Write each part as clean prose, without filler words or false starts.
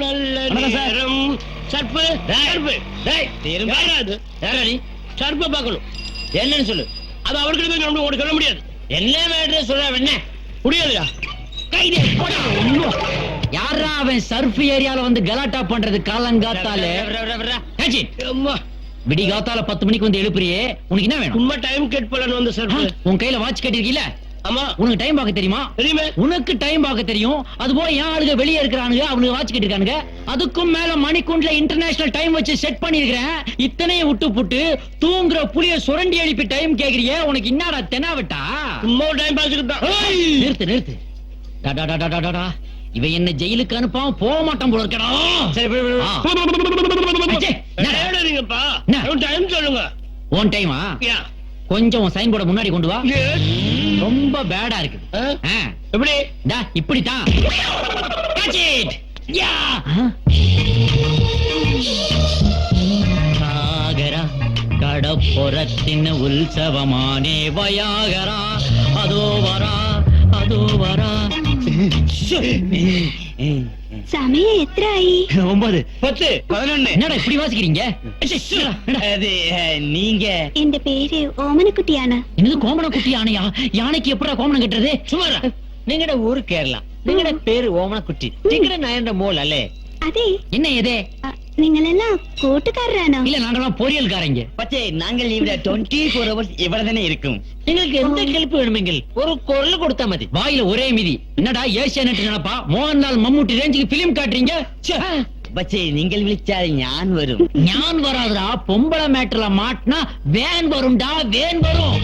நேரம் நல்ல நேரம். சர்ப்பு சர்ப்பு சர்ப்ப பார்க்கணும். என்னன்னு சொல்லு. அது அவர்கிட்ட சொல்ல முடியாது. என்ன மேட்ரு சொல்ல என்ன முடியாதுயா. யாரா அவன் சர்ஃப் ஏரியால வந்து கலாட்டா பண்றது காலங்காத்தால விடி காத்தால 10 மணிக்கு வந்து எழுப்புறியே, உனக்கு என்ன வேணும்? உண்மை டைம் கேட் பண்ணணும் வந்து சர்ஃப். உன் கையில வாட்ச் கட்டிருக்கீல? ஆமா. உனக்கு டைம் பார்க்க தெரியுமா? தெரியுமே. உனக்கு டைம் பார்க்க தெரியும். அது போல என் ஆளுங்க வெளியே இருக்கிறானுங்க, அவனுக்கு வாட்ச் கட்டிருக்கானுங்க. அதுக்கும் மேல மணிக்குண்டுல இன்டர்நேஷனல் டைம் வச்சு செட் பண்ணிருக்கிறேன். இத்தனையும் விட்டு புட்டு தூங்குற புளிய சுரண்டி எழுப்பி டைம் கேக்குறியே, உனக்கு என்னடா தெனாவட்டா? சும்மா டைம் பாஸ்க்கு தான். நிறுத்து நிறுத்து. டாடா இவன் என்ன ஜெயிலுக்கு அனுப்பாம போக மாட்டான் போல இருக்கடா. டைம் சொல்லுங்க. உன் டைமா? கொஞ்சம் சைன் போர்ட முன்னாடி கொண்டு வா. ரொம்ப பேடா இருக்கு. எப்படி? இப்படித்தான். சாகரா கடப்புறத்தின் உற்சவமானே வயாகரா அதோ வரா அதோ வரா. சமயம் எத்தனை? 9 10 11. என்னடா இப்படி வாசிக்கிறீங்க? நீங்க? என் பேரு ஓமனக்குட்டி யானை. என்னது கோமனக்குட்டி யானையா? யானைக்கு எப்படா கோமனம் கட்டுறது? சுமாரா. நீங்கட ஊரு கேரளா, நீங்கட பேரு ஓமனக்குட்டி, டிக்கெட் நயன்ற மோல் அல்லே. அதே என்ன எதே? நீங்கள் எல்லாம் கூட்டுக்காரரானோ? இல்ல, நாங்கெல்லாம் பொரியல்காரங்க. பச்சே, நாங்கள் இவட 24 hours இவ்வளவுதானே இருக்கும். எங்களுக்கு எந்த கெல்ப்பு வேணுமெങ്കിൽ ஒரு குரல் கொடுத்தா மதி. வாயில ஒரே மிதி. என்னடா ஏசியானெட் நினைப்பா? மோகன்லால் மம்முட்டி ரேஞ்சுக்கு பிலிம் காட்டுறீங்க. பச்சே, நீங்கள் விழிச்சால் ஞான் வரும். ஞான் வராதுடா. பொம்பளை மேட்டர்ல மாட்டினா வேன் வரும்டா, வேன் வரும்.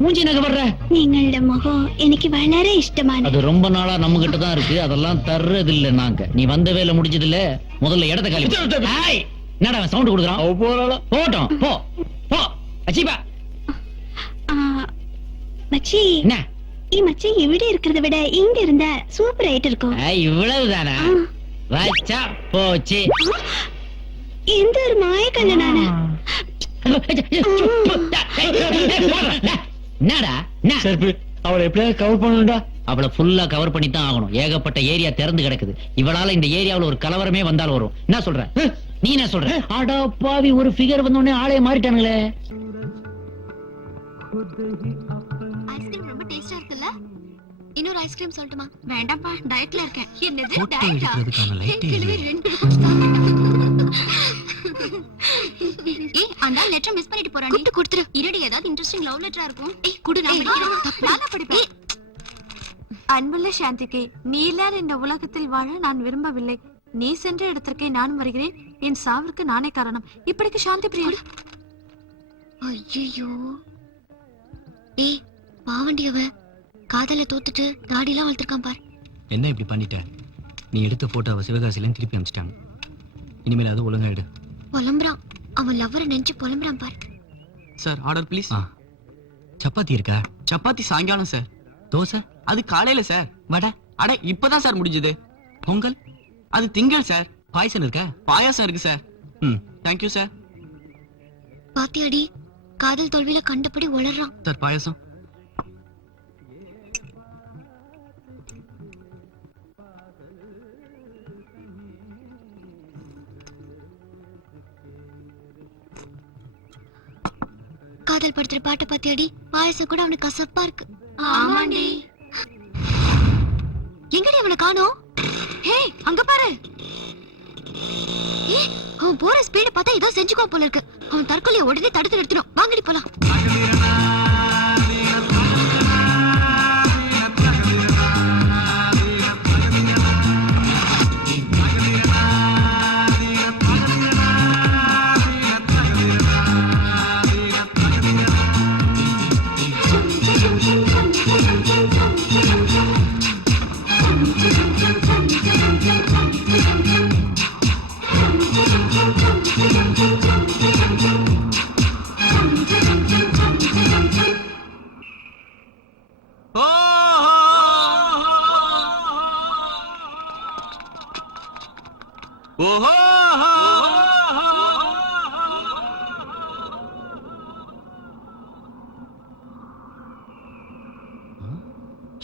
மூஞ்சி நகை வர்ற. நீங்களோட முகம் எனக்கு வளர இஷ்டமான. அது ரொம்ப நாளா நம்ம கிட்ட தான் இருக்கு. அதெல்லாம் தர்றது இல்ல நாங்க. நீ வந்த வேலை முடிஞ்சது இல்ல. முதல்ல இடத்த காலி. என்னடா சவுண்ட் கொடுக்குறான்? போட்டோம் போ போ. அச்சிபா மச்சி. என்ன மச்சி ഇവിടെ இருக்கிறத விட இங்க இருந்தா சூப்பர் ஆயிட்டு இருக்கும். இவ்வளவுதானா? வச்சா போச்சு. எந்த ஒரு மாய கண்ணனான. என்னடா சர்ப்பு, அவளை எப்படியாவது கவர் பண்ணணும்டா. அவளை ஃபுல்லா கவர் பண்ணி தான் ஆகணும். ஏகப்பட்ட ஏரியா திறந்து கிடக்குது. இவளால இந்த ஏரியாவுல ஒரு கலவரமே வந்தாலும் வரும். என்ன சொல்ற நீ? என்ன சொல்ற? அட பாவி, ஒரு ஃபிகர் வந்த உடனே ஆளே மாறிட்டானுங்களே. ஐஸ்கிரீம் ரொம்ப டேஸ்டா இருக்குல்ல? இன்னொரு ஐஸ்கிரீம் சொல்லட்டுமா? வேண்டாம்ப்பா, டயட்ல இருக்கேன். என்னது டயட்டா? ஏற்கனவே 2 ஏய், அந்த லெட்டர் மிஸ் பண்ணிட்டு போறானே. குடு குடுத்துரு. இருடி, ஏதாவது இன்ட்ரஸ்டிங் லவ் லெட்டரா இருக்கும். ஏய் குடு, நான் படிக்கிறேன். நானா படிப்பேன். அன்புள்ள சாந்திகே, நீ இல்லாத இந்த உலகத்தில் வாழ நான் விரும்பவில்லை. நீ சென்ற இடத்திற்கே நான் வருகிறேன். என் சாவிற்கு நானே காரணம். இப்படிக்கு சாந்தி பிரியா. ஐயோ, ஏய் பாவண்டி, அவ காதல தோத்துட்டு தாடிலாம் வளர்த்திருக்கான் பார். என்ன இப்படி பண்ணிட்ட? நீ எடுத்த போட்டோவை சிவகாசியிலும் திருப்பி அனுப்பிச்சிட்டாங்க. இனிமேல் அது ஒழுங்காயிடு. புலம்புறான். அவன் லவ்வரை நினைச்சு புலம்புறான் பார். Sir, order please. சப்பாத்தி இருக்கா? சப்பாத்தி சாயங்காலம் சார். தோசை அது காலையில சார். வடை? அட இப்பதான் சார் முடிஞ்சது. பொங்கல்? அது திங்கள் சார். பாயசம் இருக்கா? பாயாசம் இருக்கு சார். Thank you sir. பாத்தியாடி, காதல் தோல்வியில கண்டபடி உளறான். சார், பாயசம். காதல் படுத்துற பாட்டை பாத்தியாடி? பாயசம் கூட அவனுக்கு கசப்பா இருக்கு. ஆமாண்டி. எங்கடி அவனை காணோம்? ஹே, அங்க பாரு. அவன் போற ஸ்பீட பார்த்தா ஏதோ செஞ்சுக்கோ போல இருக்கு. அவன் தற்கொலையை உடனே தடுத்து நிறுத்தணும். வாங்கடி போலாம்.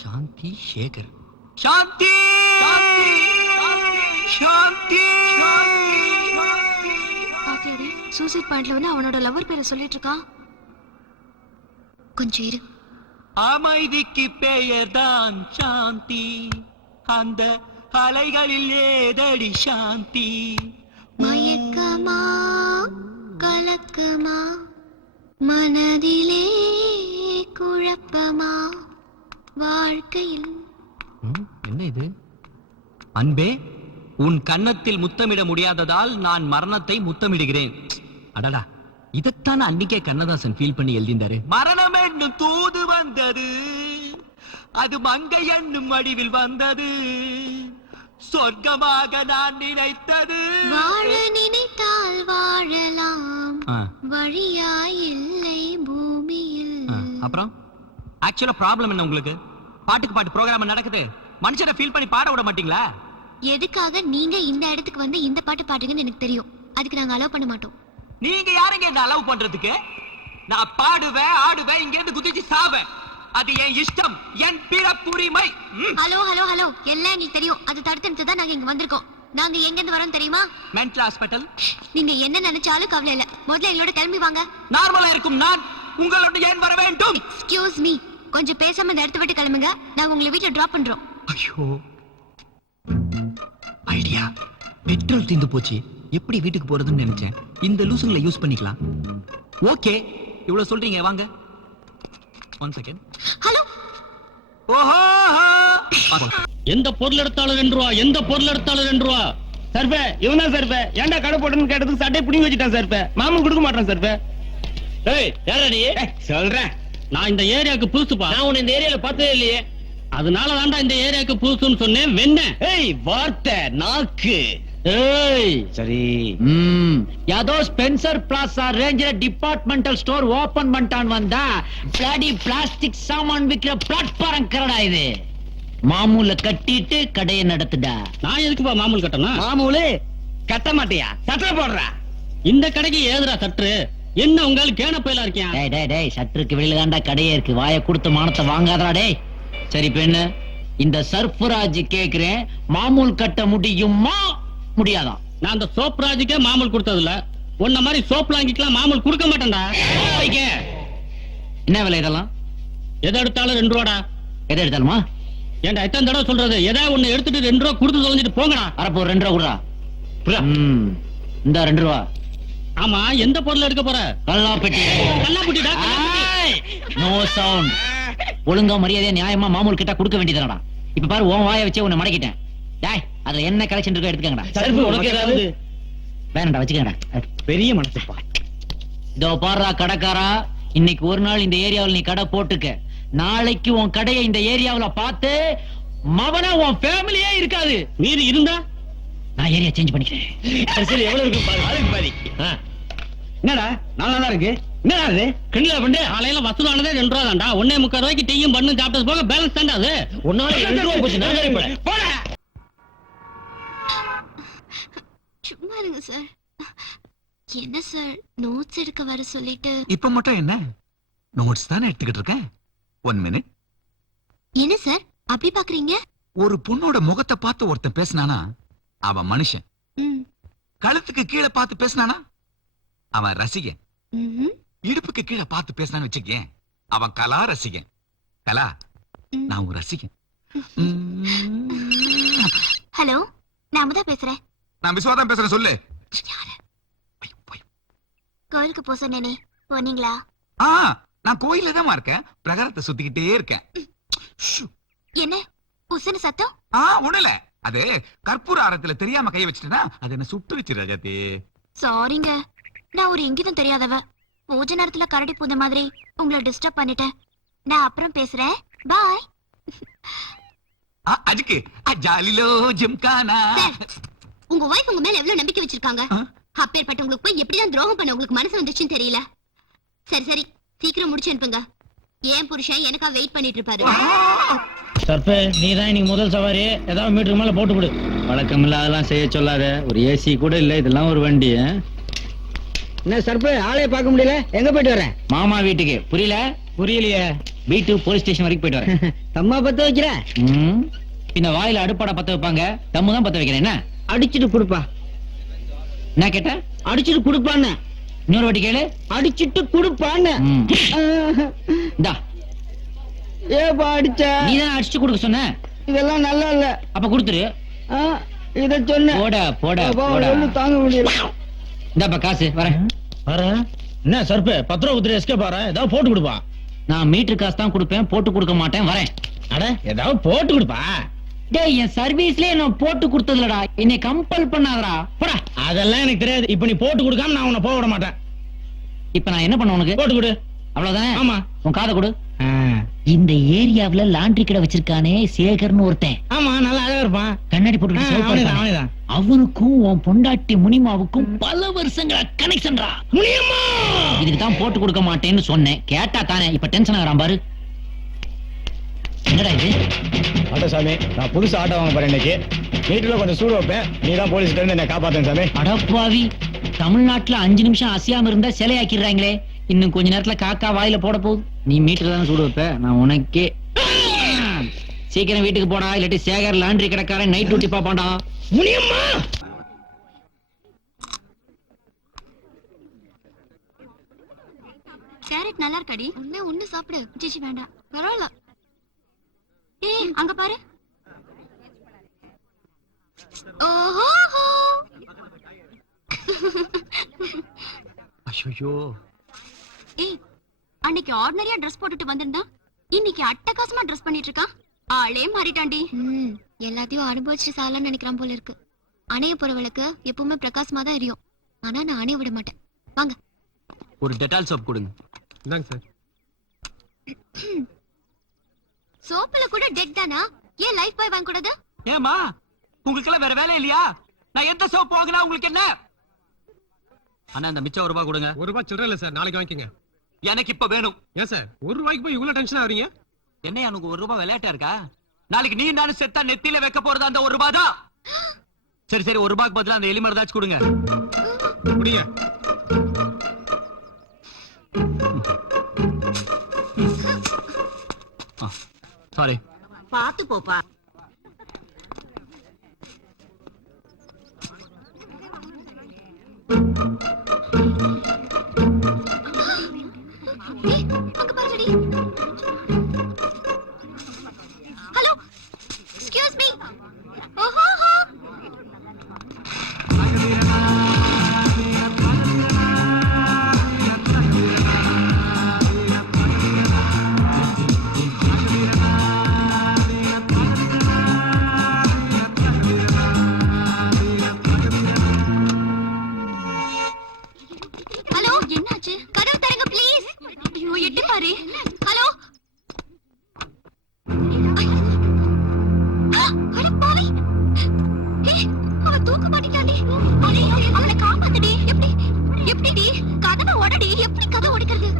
சாந்தி சேகர். சாந்தி சூசைட் பாயிண்ட்ல வந்து அவனோட லவர் பேரை சொல்லிட்டு இருக்கான். கொஞ்சம் இரு. அமைதிக்கு பெயர்தான் சாந்தி, அந்த அலைகளில் ஏதடி சாந்தி. மயக்கமா கலக்கமா மனதிலே குழப்பமா வாழ்க்கையில். என்ன இது? அன்பே, உன் கன்னத்தில் முத்தமிட முடியாததால் நான் மரணத்தை முத்தமிடுகிறேன். அடடா, இதத்தான அன்னிக்கே கண்ணதாசன் ஃபீல் பண்ணி எழுதிந்தாரு. மரணம் என்னும் தூது வந்தது, அது மங்கை என்னும் வடிவில் வந்தது, சொர்க்கமாக நான் நினைத்தது. வாழ நினைத்தால் வாழலாம், ஆ, வழியா இல்லை பூமியில். ஆ, அப்புறம் ஆக்சுவலா ப்ராப்ளம் என்ன உங்களுக்கு? பாட்டுக்கு பாட்டு ப்ரோக்ராம் நடக்குது, மனுஷனை ஃபீல் பண்ணி பாட விட மாட்டீங்களா? எதுக்காக நீங்க இந்த இடத்துக்கு வந்து இந்த பாட்டு பாடுங்கன்னு எனக்கு தெரியும். அதுக்கு நாங்க அலோவ் பண்ண மாட்டோம். நீங்க யாருங்க என்ன அலோவ் பண்றதுக்கு? நான் பாடுவேன், ஆடுவேன், இங்க இருந்து குதிச்சு சாவேன். அது என் இஷ்டம், என் பிறப்புரிமை. ஹலோ ஹலோ ஹலோ, எல்லாம் எங்களுக்கு தெரியும். அது தடுத்து தான் நாங்க இங்க வந்திருக்கோம். நாங்க எங்க இருந்து வரோம் தெரியுமா? Mental hospital. நீங்க என்ன நினைச்சாலும் கவலை இல்ல. முதல்ல எங்களோட கிளம்பி வாங்க. நார்மலா இருக்கும் நான் உங்களோட ஏன் வர வேண்டும்? எக்ஸ்கியூஸ் மீ, கொஞ்சம் பேசாம இந்த இடத்த விட்டு கிளம்புங்க. நாங்க உங்களை வீட்டுல டிராப் பண்றோம். ஐயோ, ஐடியா. பெட்ரோல் தீந்து போச்சு, எப்படி வீட்டுக்கு போறதுன்னு நினைச்சேன். இந்த லூசுங்களை யூஸ் பண்ணிக்கலாம். ஓகே, இவ்வளவு சொல்றீங்க, வாங்க. 1 செகண்ட். ஹலோ, ஓஹோ, எந்த பொருள் எடுத்தாலும் 2 ரூபா, எந்த பொருள் எடுத்தாலும் 2 ரூபா. சர்பே, இவன் தான் சர்பே. ஏன்டா கடை போட்டுன்னு கேட்டதுக்கு சட்டை பிடிங்கி வச்சுட்டான் சர்பே. மாமன் கொடுக்க மாட்டான் சர்பே. ஏய், யாரா நீ? சொல்றேன். நான் இந்த ஏரியாவுக்கு புதுசுப்பா. நான் உன்னை இந்த ஏரியால பார்த்ததே இல்லையே. அதனால தான்டா இந்த ஏரியாவுக்கு புதுசுன்னு சொன்னேன். வெண்ண. ஏய், வார்த்தை நாக்கு. ஏய், சரி. யாதோ ஸ்பென்சர் பிளாசா ரேஞ்சில டிபார்ட்மெண்டல் ஸ்டோர் ஓபன் பண்ணிட்டான் வந்தா பிளாடி பிளாஸ்டிக் சாமான் விக்கிற பிளாட்ஃபார்ம் கரடா இது. மாமூல கட்டிட்டு கடையை நடத்துடா. நான் எதுக்குப்பா மாமூல் கட்டணும்? மாமூலு கட்ட மாட்டியா? சட்டை போடுறா. இந்த கடைக்கு ஏதுடா தட்டு? என்ன உங்களால கேன பயிலா இருக்கியா? டேய் டேய் டேய், சற்றுக்கு வெளியில தாண்டா கடையே இருக்கு. வாயை கொடுத்து மானத்தை வாங்காதடா டேய். சரி பெண்ணு, இந்த சர்ஃபராஜ் கேக்குறேன், மாமூல் கட்ட முடியுமா முடியாதா? நான் அந்த சோப் ராஜுக்கே மாமூல் கொடுத்ததில்ல. உன்ன மாதிரி சோப் லாங்கிக்கலாம் மாமூல் கொடுக்க மாட்டேன்டா. என்ன விலை இதெல்லாம்? எதை எடுத்தாலும் 2 ரூபாடா. எதை எடுத்தாலுமா? ஏன்டா எத்தனை தடவை சொல்றது? ஏதாவது ஒண்ணு எடுத்துட்டு 2 ரூபா கொடுத்து தொலைஞ்சிட்டு போங்கடா. அரப்போ 2 ரூபா குடுறா. இந்த 2 ரூபா. ஆமா, எந்த பொருள் எடுக்க போற? கல்லாப்பெட்டி. கல்லாப்பட்டிடா. No sound. ஒழுங்கா மரியாதையா நியாயமா மாமூல் கிட்ட கொடுக்க வேண்டியதுடா. இப்ப பாரு, உன் வாயை வச்சே உன்னை மடக்கிட்டேன். டேய், அதுல என்ன கலெக்ஷன் இருக்கோ எடுத்துக்கங்கடா. சர்பு, உனக்கு ஏதாவது? வேணாம்டா, வச்சுக்கங்கடா. பெரிய மனசுப்பா. இதோ பாருடா கடைக்காரா, இன்னைக்கு ஒரு நாள் இந்த ஏரியாவுல நீ கடை போட்டுக்க. நாளைக்கு உன் கடையை இந்த ஏரியாவுல பார்த்து மவனா உன் ஃபேமிலியே இருக்காது. மீறி இருந்தா நான் ஏரியா சேஞ்ச் பண்ணிக்கிறேன். சரி, எவ்வளவு இருக்கு பாரு. அதுக்கு பாதி. என்னடா நல்லா இருக்கு? என்னடா அது? கிண்டலா பண்ணு. காலையில வசூலானதே 2 ரூபா தான்டா. 1.25 ரூபாய்க்கு டீயும் பண்ணு சாப்பிட்டது போக பேலன்ஸ் தான்டா அது. உன்னால 2 ரூபா போச்சு. நான் சரி போறேன். போடா. சும்மா இருங்க சார். என்ன சார், நோட்ஸ் எடுக்க வர சொல்லிட்டு? இப்ப மட்டும் என்ன? நோட்ஸ் தானே எடுத்துக்கிட்டு இருக்கேன். 1 மினிட். என்ன சார் அப்படி பாக்குறீங்க? ஒரு பொண்ணோட முகத்தை பார்த்து ஒருத்தன் பேசினானா அவன் மனுஷன். ம், கழுத்துக்கு கீழே பார்த்து பேசினானா அவன் ரசிகன். ம்ஹும். இடுப்புக்கு கீழே பார்த்து பேசினான்னு வச்சுக்கேன், அவன் கலா ரசிகன். கலா, ம். நான் ஒரு ரசிகன். ஹலோ, நான் அமுதா பேசுறேன். நான் விஸ்வாதான் பேசுறேன், சொல்லு. கோயிலுக்கு போ சொன்னேனே, போனீங்களா? ஆ, நான் கோயில தான் இருக்கேன். பிரகாரத்தை சுத்திக்கிட்டே இருக்கேன். ஷு. என்ன புசுன்னு சத்தம்? ஒண்ணு இல்ல, அது கற்பூர ஆரத்துல தெரியாம கை வச்சுட்டேன்னா அது என்ன சுட்டுருச்சு ராஜாத்தி. சாரிங்க, நான் ஒரு இங்கிதம் தெரியாதவ. பூஜை நேரத்துல கரடி பூந்த மாதிரி உங்களை டிஸ்டர்ப் பண்ணிட்டேன். நான் அப்புறம் பேசுறேன். பாய். அதுக்கு ஜாலிலோ ஜிம்கானா. உங்க வைஃப் உங்க மேல எவ்வளவு நம்பிக்கை வச்சிருக்காங்க. அப்பேற்பட்டவங்களுக்கு போய் எப்படிதான் துரோகம் பண்ண உங்களுக்கு மனசு வந்துச்சுன்னு தெரியல. சரி சரி, சீக்கிரம் முடிச்சு அனுப்புங்க. ஏன் புருஷன் எனக்கா வெயிட் பண்ணிட்டு இருப்பாரு. சர்பே, நீ தான் இன்னைக்கு முதல் சவாரி. ஏதாவது மீட்டருக்கு மேல போட்டு விடு. வழக்கம் இல்லாதெல்லாம் செய்ய சொல்லாத. ஒரு ஏசி கூட இல்ல, இதெல்லாம் ஒரு வண்டி. என்ன சர்பே, ஆளைய பார்க்க முடியல? எங்க போயிட்டு வரேன்? மாமா வீட்டுக்கு. புரியல? புரியலையே. வீட்டு போலீஸ் ஸ்டேஷன் வரைக்கும் போயிட்டு வரேன். தம்மா பத்த வைக்கிற? பின்ன வாயில அடுப்பாட பத்த வைப்பாங்க, தம்மு தான் பத்த வைக்கிறேன். என்ன அடிச்சுட்டு குடுப்பா. என்ன கேட்ட? அடிச்சுட்டு குடுப்பான்னு. இன்னொரு வாட்டி கேளு. அடிச்சிட்டு குடுப்பான்னு. ம். இந்தா, ஏப்பா அடிச்ச? நீ தான் அடிச்சு கொடுக்க சொன்ன. இதெல்லாம் நல்லா இல்ல. அப்ப கொடுத்துரு. இத சொன்ன. போட போட அப்பா, போட. ஒண்ணு தாங்க முடியல. இந்தாப்பா காசு, வரேன். என்ன சர்பே 10 ரூபா குடுத்து எஸ்கே பாரு, ஏதாவது போட்டு கொடுப்பா. நான் மீட்டர் காசு தான் கொடுப்பேன், போட்டு கொடுக்க மாட்டேன், வரேன். அட ஏதாவது போட்டு கொடுப்பா. டேய், என் சர்வீஸ்லயே நான் போட்டு கொடுத்ததுலடா, என்னை கம்பல் பண்ணாதடா. போடா. அதெல்லாம் எனக்கு தெரியாது. இப்ப நீ போட்டு கொடுக்காம நான் உன்னை போக விட மாட்டேன். இப்ப நான் என்ன பண்ண உனக்கு? போட்டு கொடு. அவ்வளவுதானே? ஆமா. உன் காதை கொடு. இந்த ஏரியாவுல லாண்டரி கடை வச்சிருக்கானே சேகர்னு ஒருத்தன். ஆமா, நல்லா அழகா இருப்பான். கண்ணாடி போட்டு அவனேதான், அவனேதான். அவனுக்கும் உன் பொண்டாட்டி முனிமாவுக்கும் பல வருஷங்களா கனெக்ஷன்டா. முனியம்மா, இதுக்கு தான் போட்டு கொடுக்க மாட்டேன்னு சொன்னேன். கேட்டா தானே இப்ப டென்ஷன் ஆகுறான் பாரு. என்னடா இது? ஆட்டோ சாமி, நான் புதுசு ஆட்டோ வாங்க போறேன் இன்னைக்கு. வீட்டுல கொஞ்சம் சூடு வைப்பேன். நீ தான் போலீஸ் கிட்ட இருந்து என்ன காப்பாத்தேன் சாமி. அடப்பாவி, தமிழ்நாட்டுல 5 நிமிஷம் அசையாம இருந்தா சிலையாக்கிடுறாங்களே. இன்னும் கொஞ்ச நேரத்துல காக்கா வாயில போட போகுது. நீ மீட்டர் தானே சூடு வைப்ப, நான் உனக்கே. சீக்கிரம் வீட்டுக்கு போடா, இல்லாட்டி சேகர் லாண்டரி கடைக்காரன் நைட் டியூட்டி பாப்பான்டா. முனியம்மா, கேரட் நல்லா இருக்கடி. ஒண்ணு சாப்பிடு. ஜிஜி வேண்டாம், பரவாயில்ல. ஏய், அங்க பாரு. ஓஹோ. ஐயோ, ஏய், அன்னைக்கு ஆர்டினரியா Dress போட்டுட்டு வந்திருந்தா, இன்னைக்கு அட்டகாசமா Dress பண்ணிட்டு இருக்கான். ஆளே மாறிட்டாண்டி. எல்லாத்தையும் அனுபவிச்சு சாலன்னு நினைக்கிறான் போல இருக்கு. அணைய போறவளுக்கு எப்பவுமே பிரகாசமா தான் எரியும். ஆனா நான் அணைய விட மாட்டேன். வாங்க. ஒரு டெட்டால் சோப் கொடுங்க. இந்தாங்க சார். சோப்புல கூட டெட் தானா? ஏன் லைஃப் பாய் வாங்க கூடாது? ஏமா, உங்களுக்கு எல்லாம் வேற வேலை இல்லையா? நான் எந்த சோப் வாங்கினா உங்களுக்கு என்ன? அண்ணா, இந்த மிச்சம் ₹1 கொடுங்க. ₹1 சில்லற இல்ல சார், நாளைக்கு வாங்கிக்கங்க. எனக்கு இப்ப வேணும். ஏன் சார் ₹1 போய் இவ்வளவு டென்ஷன் ஆவறீங்க? என்ன எனக்கு ₹1 விளையாட்டா இருக்கா? நாளைக்கு நீ நானும் செத்தா நெத்தியில வைக்க போறது அந்த ₹1 தான். சரி சரி, ₹1 பதிலா அந்த எலி மருந்தாச்சு கொடுங்க. முடிங்க. சாரி. பாத்து போப்பா. ஏய், அங்க பாருடி. Hello, excuse me. ஓஹோ. ஹலோ, என்னாச்சு? கதவு தரங்க ப்ளீஸ். ஐயோ, எட்டி பாரு. ஹலோ. அட பாவி. ஏய், அவ தூக்க மாட்டேங்கிறாடி. ஐயோ, அவளை காப்பாத்துடி. எப்படிடி? கதவை உடைடி. எப்படி கதவை உடைக்கிறது?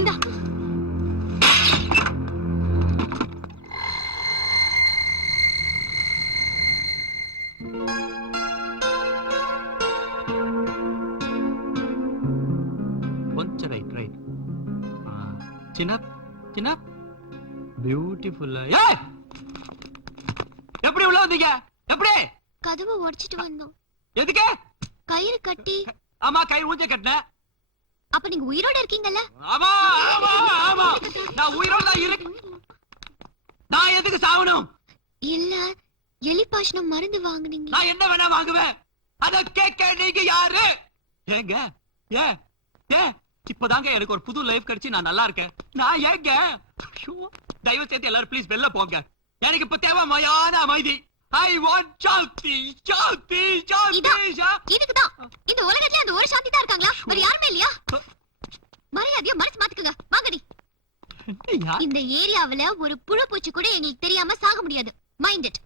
இந்தா. கொஞ்சம் ரைட். சின்ன சின்ன பியூட்டிஃபுல். ஏய், எப்படி உள்ள வந்தீங்க? எப்படி? கதவை உடைச்சிட்டு வந்தோம். எதுக்கு? கயிறு கட்டி. ஆமா, கை ஊஞ்ச கட்டின. அப்ப நீங்க உயிரோட இருக்கீங்கல்ல? ஆமா ஆமா ஆமா, நான் உயிரோட தான் இருக்கேன். நான் எதுக்கு சாவணும்? இல்ல, எலி பாஷனம் மருந்து வாங்குனீங்க. நான் என்ன வேணா வாங்குவேன். அத கேட்க நீங்க யாரு? ஏங்க, ஏன் ஏன் இப்பதாங்க எனக்கு ஒரு புது லைஃப் கிடைச்சு நான் நல்லா இருக்கேன். நான் ஏங்க? ஐயோ, தயவு செய்து எல்லாரும் ப்ளீஸ் வெளில போங்க. எனக்கு இப்ப தேவை மயான அமைதி. I want சாந்தி சாந்தி சாந்தி. இதுக்குதான் இந்த உலகத்துல அந்த ஒரு சாந்தி தான் இருக்காங்களா? வேற யாருமே இல்லையா? மரியாதையா மனசு மாத்துக்குங்க. வாங்கடி. இந்த ஏரியாவுல ஒரு புழு பூச்சி கூட எங்களுக்கு தெரியாம சாக முடியாது. Mind it.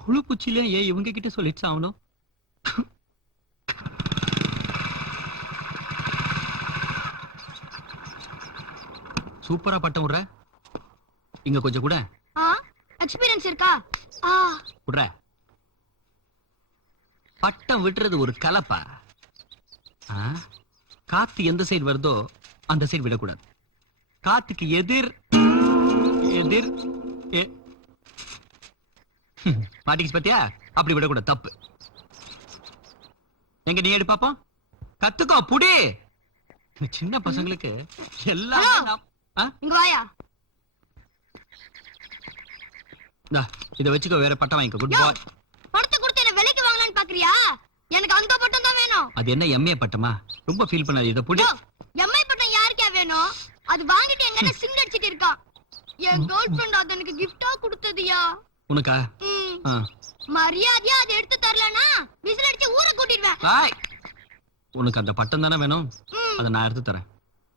புழு பூச்சில ஏன் இவங்க கிட்ட சொல்லிட்டு ஆகணும்? சூப்பரா பட்டம் விடுற. இங்க கொஞ்சம் கூட எக்ஸ்பீரியன்ஸ் இருக்கா? விடுற. பட்டம் விட்டுறது ஒரு கலப்பா. காத்து எந்த சைடு வருதோ அந்த சைடு விடக்கூடாது. காத்துக்கு எதிர் எதிர் மாட்டிக்கிச்சு பாத்தியா? அப்படி விடக்கூடாது, தப்பு. எங்க நீ எடு பாப்போம். கத்துக்கோ, புடி. இந்த சின்ன பசங்களுக்கு எல்லாம் இங்க வாயா. இத வச்சுக்கோ, வேற பட்டம் வாங்கிக்கோ. குட் பாய். படத்தை கொடுத்து என்ன விலைக்கு வாங்கலாம்னு பாக்குறியா? எனக்கு அந்த பட்டம் தான் வேணும். அது என்ன எம்ஏ பட்டமா? ரொம்ப ஃபீல் பண்ணாத, இத புடி. எம்ஐ பட்டம் யாருக்கா வேணும்? அது வாங்கிட்டு எங்க சிங் அடிச்சிட்டு இருக்கான். என் கேர்ள் ஃப்ரெண்ட் அது எனக்கு கிஃப்டா கொடுத்ததுயா. உனக்கா? மரியாதையா அதை எடுத்து தரலனா விசில் அடிச்சு ஊரை கூட்டிடுவேன். பாய். உனக்கு அந்த பட்டம் தானே வேணும்? அத நான் எடுத்து தரேன்.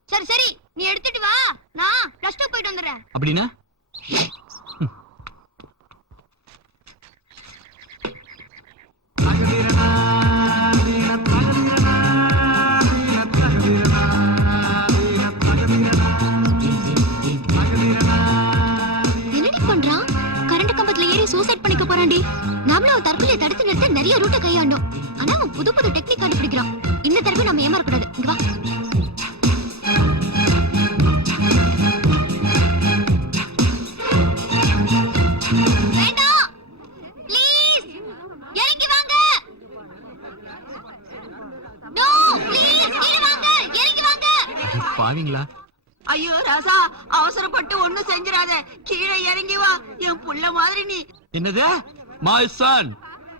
சரி சரி, நீ எடுத்துட்டு வா, நான் +2 போயிட்டு வந்துறேன். அப்படினா? என்னடி பண்றான்? கரண்ட் கம்பத்துல ஏறி சூசைட் பண்ணிக்க போறான்டி. நாமளும் அவன் தற்கொலையை தடுத்து நிறுத்த நிறைய ரூட்டை கையாண்டோம். ஆனா அவன் புது புது டெக்னிக் கண்டுபிடிக்கிறான். இந்த தடவை நம்ம ஏமாறக்கூடாது. இங்க வா. பாவீங்களா? ஐயோ ராசா, அவசரப்பட்டு ஒண்ணு செஞ்சிராத. கீழே இறங்கி வா. என் புள்ள மாதிரி நீ. என்னது? மை சன்,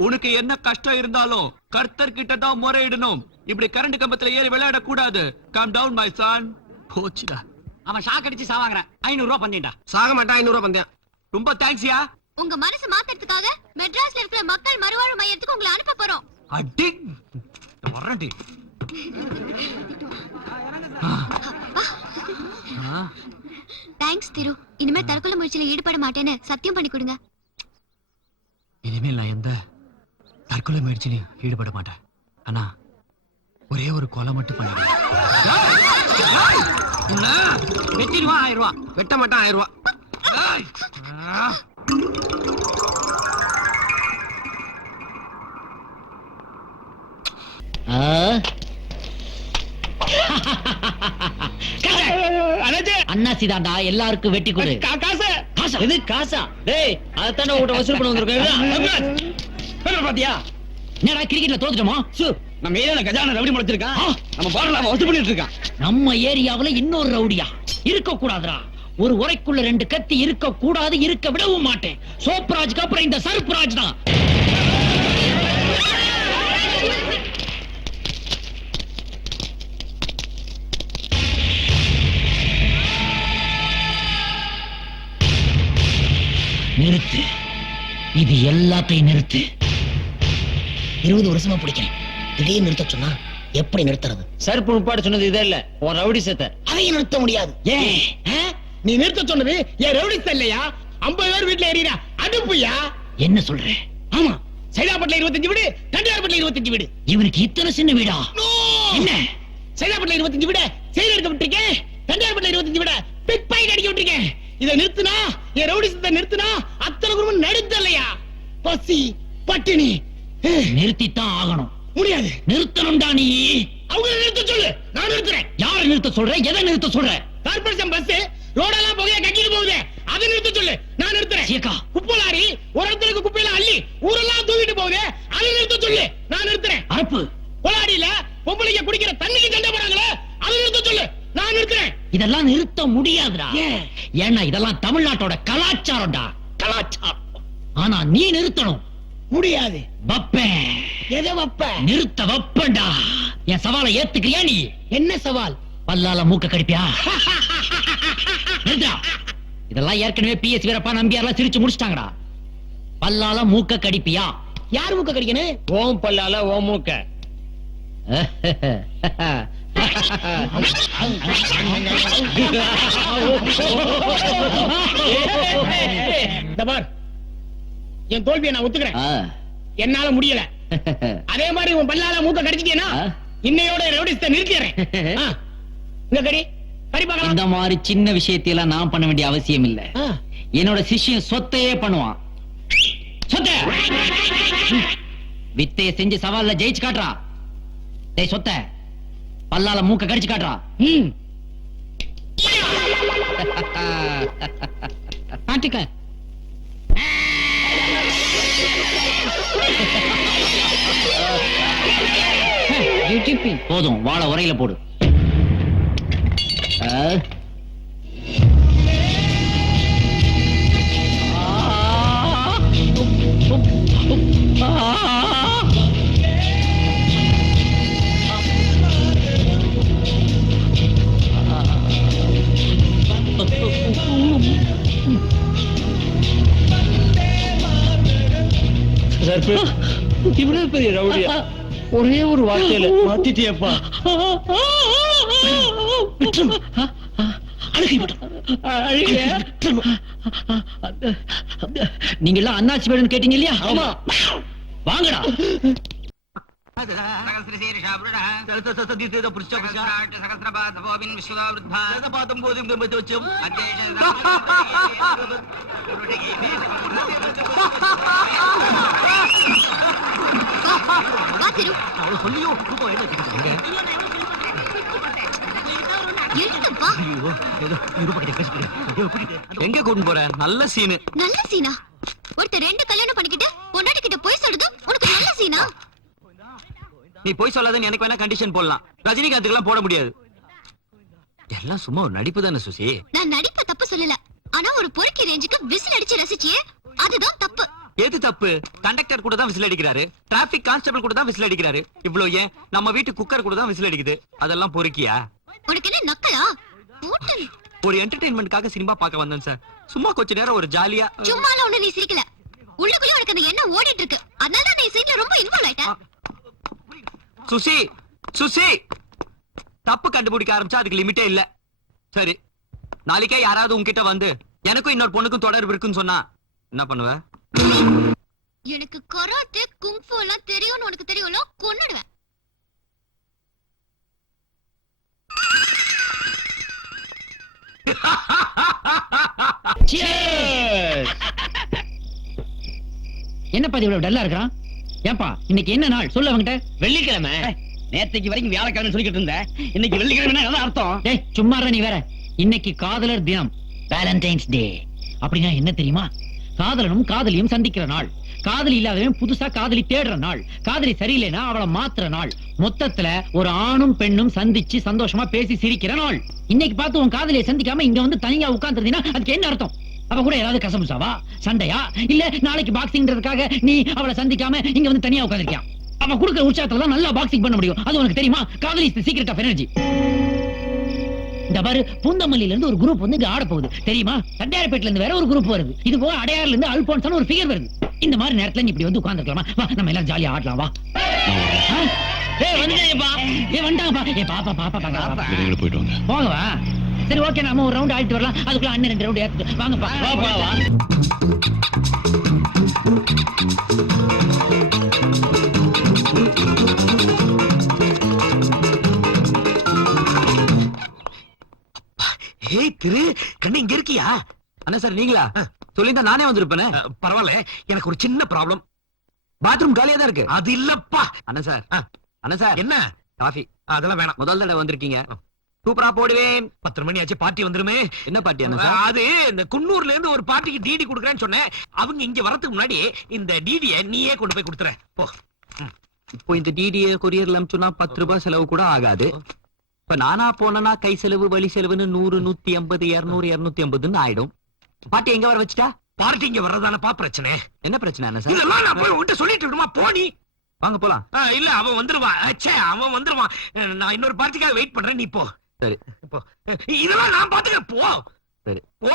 உனக்கு என்ன கஷ்டம் இருந்தாலும் கர்த்தர் கிட்ட தான் முறையிடணும். இப்படி கரண்ட் கம்பத்துல ஏறி விளையாட கூடாது. Come down my son. போச்சுடா. அவன் ஷாக் அடிச்சு சாவாங்கறான். 500 ரூபாய் பந்தேன்டா. சாக மாட்டான். 500 ரூபாய் பந்தயம். ரொம்ப தேங்க்ஸ்யா. உங்க மனசு மாத்துறதுக்காக மெட்ராஸ்ல இருக்கிற மக்கள் மறுவாழ்வு மையத்துக்கு உங்களை அனுப்ப போறோம். அடி வரண்டி. தேங்க்ஸ் திரு. இனிமே தற்கொலை முயற்சியில ஈடுபட மாட்டேன்னு சத்தியம் பண்ணி கொடுங்க. இனிமேல் நான் எந்த தற்கொலை முயற்சியிலும் ஈடுபட மாட்டேன். ஆனா ஒரே ஒரு கொலை மட்டும் பண்ணிடுறேன். வெட்டிடுவான் 1000 ரூபாய். வெட்ட மாட்டான். 1000 ரூபாய். அண்ணாசி தாண்டா, எல்லாருக்கும் வெட்டி கொடு. காசு. காசா? எது காசா? டேய், அதத்தானே உன்கிட்ட வசூல் பண்ண வந்திருக்கேன். பாத்தியா? என்னடா கிரிக்கெட்ல தோத்துட்டோமா? நம்ம ஏரியால கஜான ரவுடி முளைச்சிருக்கான். நம்ம பாடல வசூல் பண்ணிட்டு இருக்கான். நம்ம ஏரியாவுல இன்னொரு ரவுடியா? இருக்க கூடாதுடா. ஒரு உரைக்குள்ள 2 கத்தி இருக்க கூடாது. இருக்க விடவும் மாட்டேன். சோப்ராஜ்க்கு அப்புறம் இந்த சர்ப்ராஜ் தான். நிறுத்து. இது எல்லாத்தையும் நிறுத்து. 20 வருஷமா பிடிக்கிறேன். திடீர்னு நிறுத்த சொன்னா எப்படி நிறுத்துறது? சர்ப்பு முப்பாடு சொன்னது இதே இல்ல, ஒரு ரவுடி சேத்த. அதையும் நிறுத்த முடியாது. ஏன்? நீ நிறுத்த சொன்னது ஏன் ரவுடி இல்லையா? 50 பேர் வீட்டுல ஏறியா அடுப்புயா? என்ன சொல்ற? ஆமா, சைதாப்பட்டில 25 வீடு, தண்டியார்பட்டில 25 வீடு. இவனுக்கு இத்தனை சின்ன வீடா? என்ன? சைதாப்பட்டில 25 வீடு செயல் எடுக்க விட்டுருக்கேன். தண்டியார்பட்டில 25 வீடு பிக் பாக்கெட் அடிக்க விட்டுருக்கேன். இதை நிறுத்தினா, என் ரவுடி சத்தை நிறுத்தினா அத்தனை குடும்பம் நடுத்தலையா? பசி பட்டினி. நிறுத்தித்தான் ஆகணும். முடியாது. நிறுத்தணும்டா நீ. அவங்க நிறுத்த சொல்லு, நான் நிறுத்துறேன். யாரை நிறுத்த சொல்ற? எதை நிறுத்த சொல்ற? கார்பரேஷன் பஸ் ரோடெல்லாம் புகையா கக்கிட்டு போகுது, அதை நிறுத்த சொல்லு, நான் நிறுத்துறேன். சீக்கா. குப்பை லாரி ஒரு இடத்துல குப்பையெல்லாம் அள்ளி ஊரெல்லாம் தூக்கிட்டு போகுது, அதை நிறுத்த சொல்லு, நான் நிறுத்துறேன். அரப்பு. கொலாடியில பொம்பளைங்க குடிக்கிற தண்ணிக்கு சண்டை போறாங்களே, அதை நிறுத்த சொல்லு, நான் நிறுத்துறேன். இதெல்லாம் நிறுத்த முடியாதுடா. ஏன்னா இதெல்லாம் தமிழ்நாட்டோட கலாச்சாரம்டா. கலாச்சாரம். ஆனா நீ நிறுத்தணும். முடியாது. வப்பேன். எதை வப்ப? நிறுத்த வப்பேன்டா. என் சவாலை ஏத்துக்கிறியா நீ? என்ன சவால்? பல்லால மூக்க கடிப்பியா? நிறுத்தா. இதெல்லாம் ஏற்கனவே PS வீரப்பா நம்பியாரெல்லாம் சிரிச்சு முடிச்சிட்டாங்கடா. பல்லால மூக்க கடிப்பியா? யார் மூக்க கடிக்கணும்? ஓம் பல்லால ஓ மூக்க. என் தோல்வியை நான் ஒத்துக்கிறேன். என்னால முடியல. அதே மாதிரி உன் பல்லால மூக்க கடிச்சிட்டேனா இன்னையோட ரவுடிஸ்ட நிறுத்திடுறேன். இந்த கடி கடி பார்க்கலாம். இந்த மாதிரி சின்ன விஷயத்தையெல்லாம் நான் பண்ண வேண்டிய அவசியம் இல்ல. என்னோட சிஷ்யன் சொத்தையே பண்ணுவான். சொத்த வித்தைய செஞ்சு சவால்ல ஜெயிச்சு காட்டுறா. டேய் சொத்த, பல்லால மூக்க கடிச்சு காட்டுறா. காட்டுக்க. போதும், வாழை உரையில போடு. இவ்வளவு பெரிய ரவுடியா ஒரே ஒரு வார்த்தையில மாத்திட்டியப்பா. நீங்க எல்லாம் அண்ணாச்சி வேணும்னு கேட்டீங்க இல்லையா? ஆமா. வாங்கடா. வா சிரு. எழுந்துப்பா. எங்க கூட்டிட்டு போற? நல்ல சீனு. நல்ல சீனா? ஒருத்தர் 2 கல்யாணம் பண்ணிக்கிட்டு பொண்டாட்டி கிட்ட போய் சொல்றது உனக்கு நல்ல சீனா? நீ போய் சொல்லாதன்னு எனக்கு வேணா கண்டிஷன் போடலாம், ரஜினிகாந்துக்கு எல்லாம் போட முடியாது. எல்லாம் சும்மா ஒரு நடிப்பு தானே சுசி. நான் நடிப்ப தப்பு சொல்லல, ஆனா ஒரு பொறுக்கி ரேஞ்சுக்கு விசில் அடிச்சு ரசிச்சியே, அதுதான் தப்பு. எது தப்பு? கண்டக்டர் கூட தான் விசில் அடிக்கிறாரு, டிராபிக் கான்ஸ்டபிள் கூட தான் விசில் அடிக்கிறாரு. இவ்வளவு ஏன் நம்ம வீட்டு குக்கர் கூட தான் விசில் அடிக்குது. அதெல்லாம் பொறுக்கியா? உனக்கு என்ன நக்கலா? போட்டு ஒரு என்டர்டெயின்மெண்ட்காக சினிமா பார்க்க வந்தேன் சார். சும்மா கொஞ்ச நேரம் ஒரு ஜாலியா. சும்மால ஒண்ணு நீ சிரிக்கல, உள்ளுக்குள்ள உனக்கு அந்த எண்ணம் ஓடிட்டு இருக்கு. அதனால தான் நீ சீன்ல ரொம்ப இன்வால்வ் ஆயிட்ட. சுசி சுசி, தப்பு கண்டுபிடிக்க ஆரம்பிச்சா அதுக்கு லிமிட்டே இல்ல. சரி, நாளைக்கே யாராவது உன்கிட்ட வந்து எனக்கும் இன்னொரு பொண்ணுக்கும் தொடர்பு இருக்குன்னு சொன்னா என்ன பண்ணுவ? எனக்கு கராத்தே குங்ஃபூ எல்லாம் தெரியும்னு உனக்கு தெரியும்ல, கொன்னுடுவேன். என்னப்பா இது இவ்வளவு டல்லா இருக்கான்? ஏன்பா இன்னைக்கு என்ன நாள் சொல்லு அவங்கிட்ட. வெள்ளிக்கிழமை. நேத்தைக்கு வரைக்கும் வியாழக்கிழமை சொல்லிக்கிட்டு இருந்த, இன்னைக்கு வெள்ளிக்கிழமை என்ன அர்த்தம்? டேய் சும்மா நீ வேற. இன்னைக்கு காதலர் தினம், வேலண்டைன்ஸ் டே. அப்படின்னா என்ன தெரியுமா? காதலனும் காதலியும் சந்திக்கிற நாள், காதலி இல்லாதவன் புதுசா காதலி தேடுற நாள், காதலி சரியில்லைன்னா அவளை மாத்துற நாள், மொத்தத்துல ஒரு ஆணும் பெண்ணும் சந்திச்சு சந்தோஷமா பேசி சிரிக்கிற நாள். இன்னைக்கு பார்த்து உன் காதலியை சந்திக்காம இங்க வந்து தனியா உட்கார்ந்துருந்தீங்கன்னா அதுக்கு என்ன அர்த்தம்? அவ கூட ஏதாவது கசமுசாவா, சண்டையா, இல்ல நாளைக்கு பாக்ஸிங்ன்றதுக்காக நீ அவளை சந்திக்காம இங்க வந்து தனியா உட்கார்ந்திருக்கியா? அவ கொடுக்கிற உற்சாகத்துல நல்லா பாக்ஸிங் பண்ண முடியும். அது உனக்கு தெரியுமா? காதலி is the secret of energy. இந்த பாரு, பூந்தமல்லியில இருந்து ஒரு குரூப் வந்து இங்க ஆட போகுது தெரியுமா? தண்டையார்பேட்ல இருந்து வேற ஒரு குரூப் வருது. இது போக அடையாறுல இருந்து அல்போன்ஸ்னு ஒரு ஃபிகர் வருது. இந்த மாதிரி நேரத்துல நீ இப்படி வந்து உட்கார்ந்துக்கலாமா? வா, நம்ம எல்லாம் ஜாலியா ஆடலாம் வா. ஏய் வந்துட்டேப்பா. ஏய் வந்துட்டாங்கப்பா. ஏய் பாப்பா பாப்பா பாப்பா. வெளியில போயிட்டு வாங்க. போங்க வா. சரி ஓகே, நாம ஒரு ரவுண்ட் ஆடிட்டு வரலாம். அதுக்குள்ள அண்ணன் 2 ரவுண்ட் ஏத்து வாங்கப்பா. வா போலாம் வா. ஏய் திரு, கண்ணு இங்க இருக்கியா? அண்ணா சார் நீங்களா? சொல்லிருந்தா நானே வந்திருப்பேனே. பரவாயில்ல, எனக்கு ஒரு சின்ன ப்ராப்ளம். பாத்ரூம் காலியா தான் இருக்கு. அது இல்லப்பா. அண்ணா சார், அண்ணா சார் என்ன? காஃபி. அதெல்லாம் வேணாம். முதல் தடவை வந்திருக்கீங்க, சூப்பரா போடுவேன். 10 மணி ஆச்சு, பார்ட்டி வந்துருமே. என்ன பார்ட்டி அண்ணா சார்? அது இந்த குன்னூர்ல இருந்து ஒரு பார்ட்டிக்கு டிடி குடுக்கறேன்னு சொன்னேன். அவங்க இங்க வரதுக்கு முன்னாடி இந்த டிடியை நீயே கொண்டு போய் கொடுத்துற போ. இப்போ இந்த டிடியை கொரியர்ல அனுப்பிச்சுனா 10 ரூபாய் செலவு கூட ஆகாது. இப்ப நானா போனா கை செலவு வழி செலவுன்னு 100, 150, 200, 250 ஆயிடும். பாட்டி எங்க வர வச்சுட்டா? பார்ட்டி இங்க வர்றதானப்பா பிரச்சனை. என்ன பிரச்சனை அண்ணா சார்? இதெல்லாம் நான் போய் உன்கிட்ட சொல்லிட்டு விடுமா, போனி. வாங்க போலாம். இல்ல அவன் வந்துருவான். அவன் வந்துருவான். நான் இன்னொரு பார்ட்டிக்காக வெயிட் பண்றேன், நீ போ. சரி போ. இதெல்லாம் நான் பாத்துக்கிறேன், போ. சரி போ.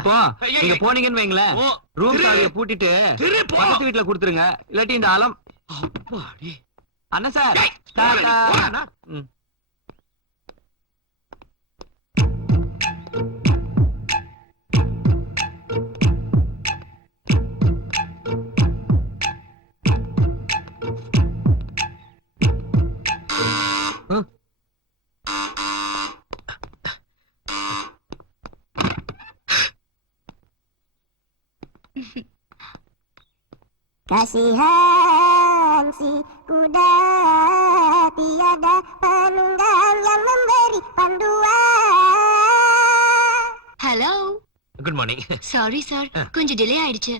இப்போ நீங்க போனீங்கன்னு வைங்களேன், ஓ, ரூம் திரு. சாவியை பூட்டிட்டு திரு, போ. பக்கத்து வீட்டுல கொடுத்துருங்க. இல்லாட்டி இந்த ஆலம். அப்பாடி. அண்ணா சார் டேய், டாடா. போடா. ம். Kasihan si kuda tiada penunggang yang memberi panduan. Hello good morning. Sorry sir, கொஞ்சம் டிலே ஆயிடுச்சு.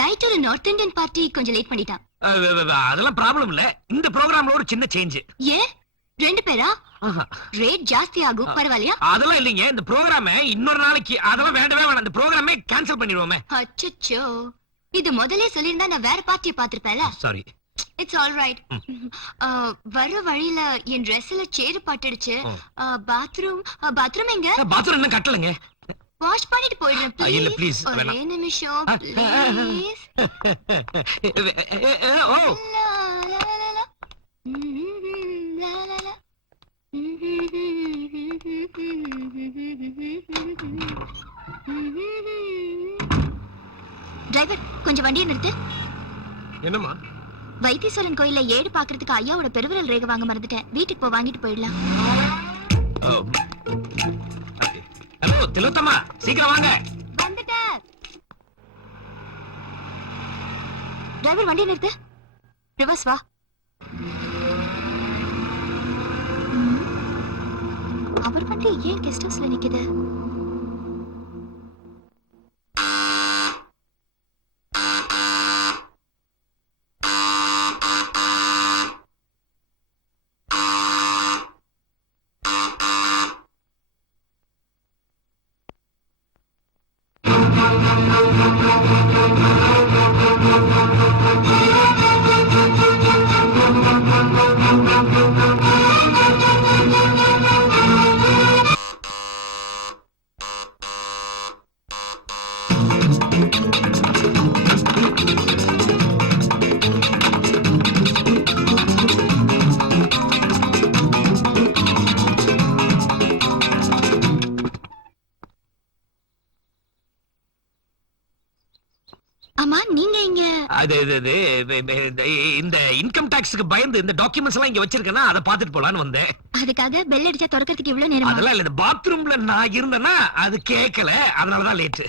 நைட் ஒரு நார்த் இந்தியன் பார்ட்டி கொஞ்சம் லேட் பண்ணிட்டான். அதெல்லாம் ப்ராப்ளம் இல்ல. இந்த ப்ரோகிராம்ல ஒரு சின்ன சேஞ்ச். ஏன் 2 பேரா? ரேட் ஜாஸ்தி ஆகும், பரவாயில்லையா? அதெல்லாம் இல்லைங்க. இந்த ப்ரோகிராம் இன்னொரு நாளைக்கு. அதெல்லாம் வேண்டவே வேணாம். இந்த ப்ரோகிராமே கேன்சல் பண்ணிடுவோமே. அச்சச்சோ, இது முதல்ல சொல்லிருந்தா நான் வேற பார்ட்டியை பார்த்திருப்பேன்ல. சாரி. It's all right. வர வழியில என் ட்ரெஸ்ல சேறு பட்டுடுச்சு. பாத்ரூம் எங்க? பாத்ரூம் என்ன கட்டலங்க. வாஷ் பண்ணிட்டு போயிடுறேன் இல்ல ப்ளீஸ். ப்ளீஸ் ஒரே வேணாம். நிமிஷம் ப்ளீஸ். ஓ டிரைவர், கொஞ்சம் வண்டியை நிறுத்து. என்னம்மா? வைத்தீஸ்வரன் கோயில்ல ஏடு பாக்குறதுக்கு ஐயாவோட பெருவிரல் ரேகை வாங்க மறந்துட்டேன். வீட்டுக்கு போ, வாங்கிட்டு போயிடலாம். ஹலோ திலோத்தமா, சீக்கிரம் வாங்க. வந்துட்டேன். டிரைவர், வண்டியை நிறுத்து. ரிவர்ஸ் வா. அவர் வண்டி ஏன் கெஸ்ட் ஹவுஸ்ல நிக்குது? ஆமா, நீங்க இங்க? இந்த இன்கம் டாக்ஸ்க்கு பயந்து இந்த டாக்குமெண்ட்ஸ் எல்லாம் இங்க வச்சிருக்கேன்னா அதை பாத்துட்டு போலான்னு வந்தேன். அதுக்காக பெல் அடிச்சா திறக்கிறதுக்கு இவ்வளவு நேரமா? அதெல்லாம் இல்ல, இந்த பாத்ரூம்ல நான் இருந்தேன்னா அது கேட்கல, அதனாலதான் லேட்.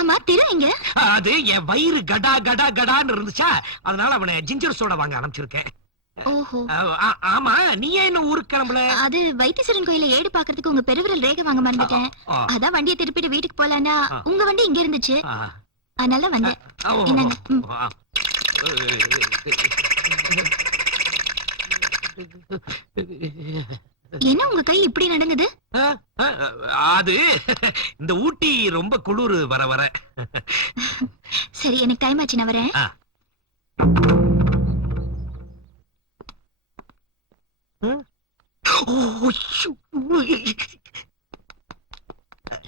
ஆமா, திரு எங்க? அது என் வயிறு கடா கடா கடான்னு இருந்துச்சா, அதனால அவனை ஜிஞ்சர் சோடா வாங்க அனுப்பிச்சிருக்கேன். ஓஹோ. ஆமா, நீ ஏன் என்ன ஊருக்கு கிளம்பல? அது வைத்தீஸ்வரன் கோயில ஏடு பாக்குறதுக்கு உங்க பெருவிரல் ரேகை வாங்க மறந்துட்டேன். அதான் வண்டியை திருப்பிட்டு வீட்டுக்கு போலான்னா உங்க வண்டி இங்க இருந்துச்சு, அதனால வந்தேன். என்னங்க? என்ன உங்க கை இப்படி நடங்குது? அது இந்த ஊட்டி ரொம்ப குளிர் வர வர. சரி, எனக்கு டைம் ஆச்சு, நான் வரேன்.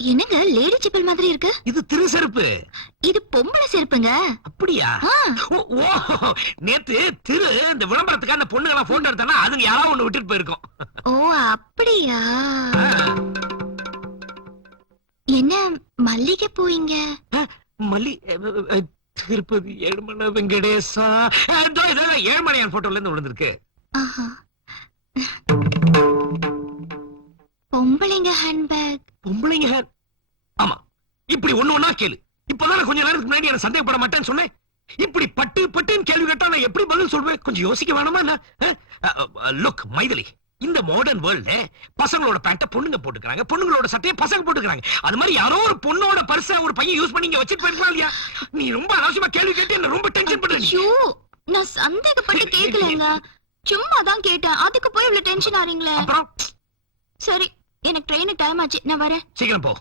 என்னங்க லேடி செப்பல் மாதிரி இருக்கு? இது திரு செருப்பு. இது பொம்பளை செருப்புங்க. அப்படியா? நேத்து திரு இந்த விளம்பரத்துக்கு அந்த பொண்ணுங்களா போட்டோ எடுத்தானா, அதுங்க யாராவது ஒண்ணு விட்டுட்டு போயிருக்கோம். ஓ அப்படியா? என்ன மல்லிகை பூங்க? திருப்பதி ஏழுமலை வெங்கடேசா, ஏழுமலையான் போட்டோல இருந்து விழுந்திருக்கு. பொம்பளைங்க ஹேண்ட்பேக். பொம்பளைங்க ஹேண்ட்? ஆமா, இப்படி ஒண்ணு கேளு. இப்பதான் கொஞ்ச நேரத்துக்கு முன்னாடி எனக்கு சந்தேகப்பட மாட்டேன்னு சொன்னேன். இப்படி பட்டு பட்டுன்னு கேள்வி கேட்டா நான் எப்படி பதில் சொல்வேன்? கொஞ்சம் யோசிக்க வேணாமா? லுக் மைதிலி, இந்த மாடர்ன் வேர்ல்ட்ல பசங்களோட பேண்ட பொண்ணுங்க போட்டுக்கிறாங்க, பொண்ணுங்களோட சட்டையை பசங்க போட்டுக்கிறாங்க. அது மாதிரி யாரோ ஒரு பொண்ணோட பர்ஸ ஒரு பையன் யூஸ் பண்ணி இங்க வச்சிட்டு போயிருக்கலாம் இல்லையா? நீ ரொம்ப அனாவசியமா கேள்வி கேட்டு என்ன ரொம்ப டென்ஷன் பண்ற. ஐயோ, நான் சந்தேகப்பட்டு கேக்கலங்க, சும்மா தான் கேட்டேன். அதுக்கு போய் இவ்வளவு டென்ஷன் ஆறீங்களே. அப்புறம் சரி, எனக்கு ட்ரெயினுக்கு டைம் ஆச்சு, நான் வரேன். சீக்கிரம் போ.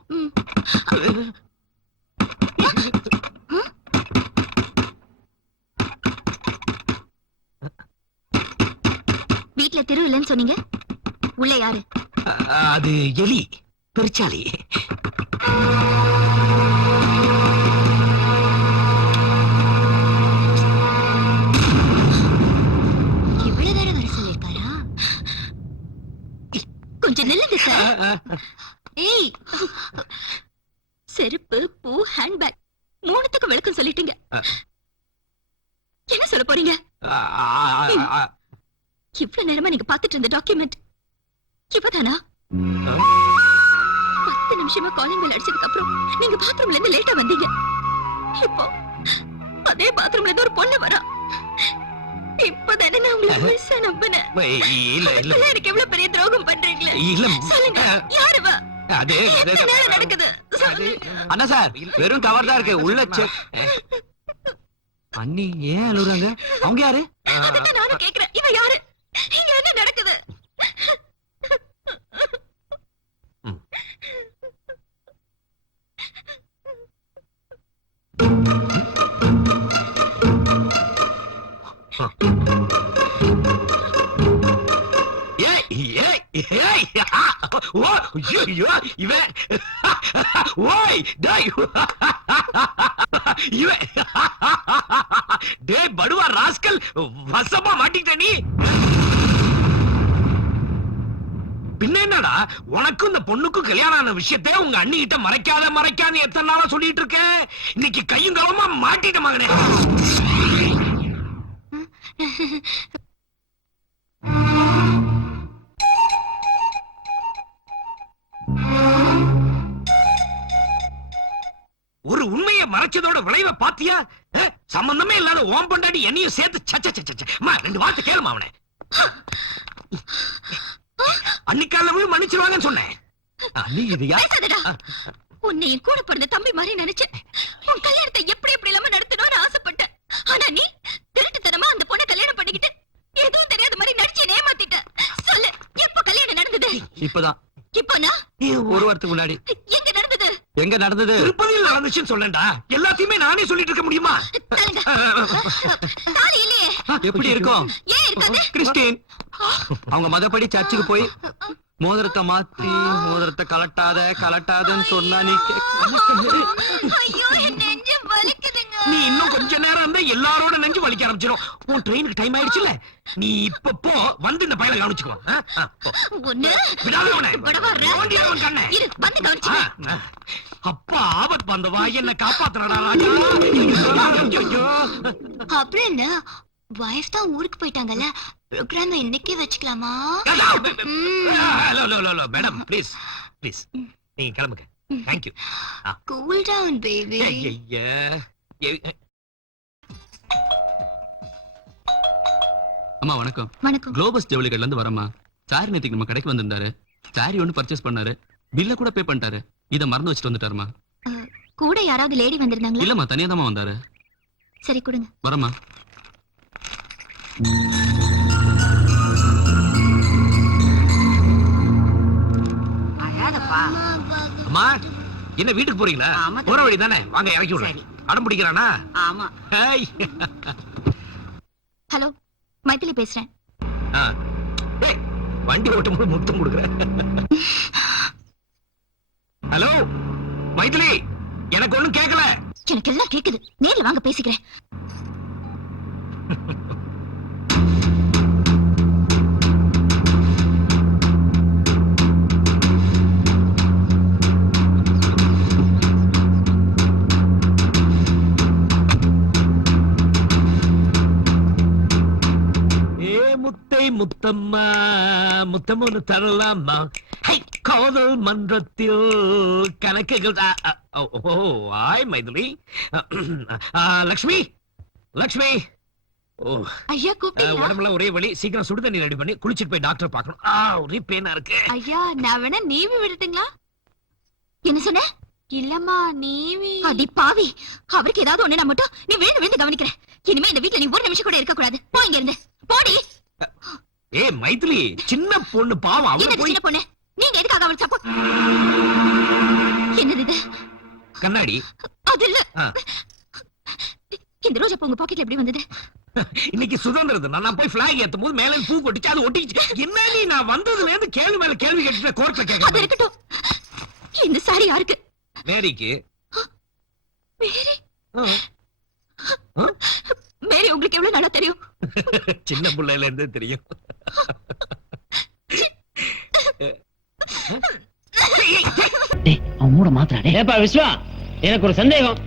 வீட்ல திரு இல்லைன்னு சொன்னீங்க, உள்ள யாரு? அது எலி, பெருச்சாலி. இவ்வளவு நேரம் வர சொல்லிருக்காரா? கொஞ்சம் நில்லுங்க சார். ஏய், செருப்பு, பூ, ஹேண்ட்பேக் மூணுத்துக்கும் விளக்கம் சொல்லிட்டீங்க. என்ன சொல்ல போறீங்க? இவ்வளவு நேரமா நீங்க பாத்துட்டு இருந்த டாக்குமெண்ட் இவதானா? 10 நிமிஷமா காலிங் பெல் அடிச்சதுக்கு அப்புறம் நீங்க பாத்ரூம்ல இருந்து லேட்டா வந்தீங்க. இப்போ அதே பாத்ரூம்ல இருந்து ஒரு பொண்ணு வரா. இப்பதானே நான் உங்களை முழுசா நம்பினேன். எனக்கு எவ்வளவு பெரிய துரோகம் பண்றீங்களே. சொல்லுங்க, யாரு வா? அது நடக்குது அண்ணா சார் வெறும் கவர் தான் இருக்கு உள்ள அண்ணி ஏன் அழுகுறாங்க? அவங்க யாரு? அதான் நானும் கேக்குறேன், இவன் யாரு? இங்க என்ன நடக்குது? படுவா ராஸ்கல், வசமா மாட்டிக்கிட்ட நீ. பின்ன என்னடா, உனக்கும் இந்த பொண்ணுக்கும் கல்யாணம் ஆன விஷயத்தை உங்க அண்ணி கிட்ட மறைக்காத எத்தனை நாளா சொல்லிட்டு இருக்க. இன்னைக்கு கையும் களமா மாட்டிட்ட மகனே. ஒரு உண்மையை மறைச்சதோட விளைவை பாத்தியா? சம்பந்தமே இல்லாத ஓம் பண்டாடி என்னையும் சேர்த்து ரெண்டு வார்த்தை கேளுமா அவனை. அன்னிக்கால மன்னிச்சிருவாங்கன்னு சொன்னேன். உன்னை என் கூட பிறந்த தம்பி மாதிரி நினைச்சேன். உன் கல்யாணத்தை எப்படி இல்லாம நடத்தணும்னு ஆசைப்பட்டேன். ஆனா நீ திருட்டுத்தனமா அந்த பொண்ணை கல்யாணம் பண்ணிக்கிட்டு எதுவும் தெரியாத மாதிரி நடிச்சு ஏமாத்திட்ட. சொல்லு, எப்ப கல்யாணம் நடந்தது? இப்பதான். இப்போனா? ஒரு வாரத்துக்கு முன்னாடி. எங்க நடந்தது? எங்க நடந்தது? திருப்பதியில் நடந்துச்சுன்னு சொல்லண்டா. எல்லாத்தையுமே நானே சொல்லிட்டு இருக்க முடியுமா? தாலி இல்லையே. எப்படி இருக்கும்? ஏன் இருக்காது? கிறிஸ்டின் அவங்க மதப்படி சர்ச்சுக்கு போய் மோதிரத்தை மாத்தி மோதிரத்தை கலட்டாதன்னு சொன்னா நீ ஐயோ, என் நெஞ்சு வலிக்குதுங்க. நீ இன்னும் கொஞ்ச நேரம் இருந்தா எல்லாரோட நெஞ்சு வலிக்க ஆரம்பிச்சிடும். உன் ட்ரெயினுக்கு டைம் ஆயிடுச்சுல, நீ இப்ப போ, வந்து இந்த பையல கவனிச்சுக்கோ. அப்பா ஆபத் பந்தவா, என்ன காப்பாத்துறடா ராஜா. அப்புறம் என்ன, வைஃப் தான் ஊருக்கு போயிட்டாங்கல்ல, ப்ரோக்ராம் இன்னைக்கே வச்சுக்கலாமா? மேடம் ப்ளீஸ் ப்ளீஸ் நீங்க கிளம்புங்க. தேங்க்யூ. Cool down baby. அம்மா வணக்கம். வணக்கம். குளோபஸ் ஜவுளிகள்ல இருந்து வரமா. சாரி நேத்திக்கு நம்ம கடைக்கு வந்திருந்தாரு. சாரி ஒன்று பர்ச்சேஸ் பண்ணாரு, பில்ல கூட பே பண்ணிட்டாரு. இதை மறந்து வச்சுட்டு வந்துட்டாருமா. கூட யாராவது லேடி வந்திருந்தாங்களா? இல்லம்மா, தனியா தான் வந்தாரு. சரி கொடுங்க. வரமா. அம்மா என்ன வீட்டுக்கு போறீங்களா? போற வழி தானே, வாங்க இறக்கி விடுறேன். அடம் பிடிக்கிறானா? ஆமா. ஹலோ, மைதிலி பேசுறேன். வண்டி ஓட்டும் போது முத்தம் கொடுக்குறேன். ஹலோ மைதிலி, எனக்கு ஒண்ணும் கேட்கல. எனக்கு எல்லாம் கேக்குது, நேர்ல வாங்க பேசிக்கிறேன். முத்தம்மா முத்தம்னு தரலாமா? காதல் மன்றத்தில் கணக்குகள். மைதிலி. லக்ஷ்மி லக்ஷ்மி. ஐயா கூப்பிட்டீங்களா? உடம்புல ஒரே வலி, சீக்கிரம் சுடு தண்ணி ரெடி பண்ணி குளிச்சிட்டு போய் டாக்டர் பார்க்கணும். ஒரே பெயினா இருக்கு. ஐயா நான் வேணா நீவி விடுட்டுங்களா? என்ன சொன்ன? இல்லம்மா நீவி. அடி பாவி, அவருக்கு ஏதாவது ஒண்ணு மட்டும் நீ விழுந்து விழுந்து கவனிக்கிற. இனிமே இந்த வீட்டுல நீ ஒரு நிமிஷம் கூட இருக்க கூடாது. போ இங்க இருந்து, போடி. மைதிலி, சின்ன பொண்ணு பாவம். அவ போய். சின்ன பொண்ணு, நீங்க எதுக்காக அவள் சப்போர்ட்? என்னது இது? கண்ணாடி. அது இல்ல. இந்த ரோஜா பூ உங்க பாக்கெட்ல எப்படி வந்தது? இன்னைக்கு சுதந்திர தினம், நான் போய் ஃபிளாக் ஏத்தும் போது மேல பூ கொட்டிச்சு, அது ஒட்டிச்சு. என்ன நீ நான் வந்ததுல இருந்து கேள்வி மேல கேள்வி கேட்டுட்டு கோர்ட்ல கேட்க. அது இருக்கட்டும், இந்த சாரி யாருக்கு? மேரிக்கு. மேரி? மேரி உங்களுக்கு எவ்வளவு நல்லா தெரியும்? சின்ன பிள்ளையில இருந்தே தெரியும். அவன் மூட மாத்திராடே. ஏப்பா விஸ்வா, எனக்கு ஒரு சந்தேகம்.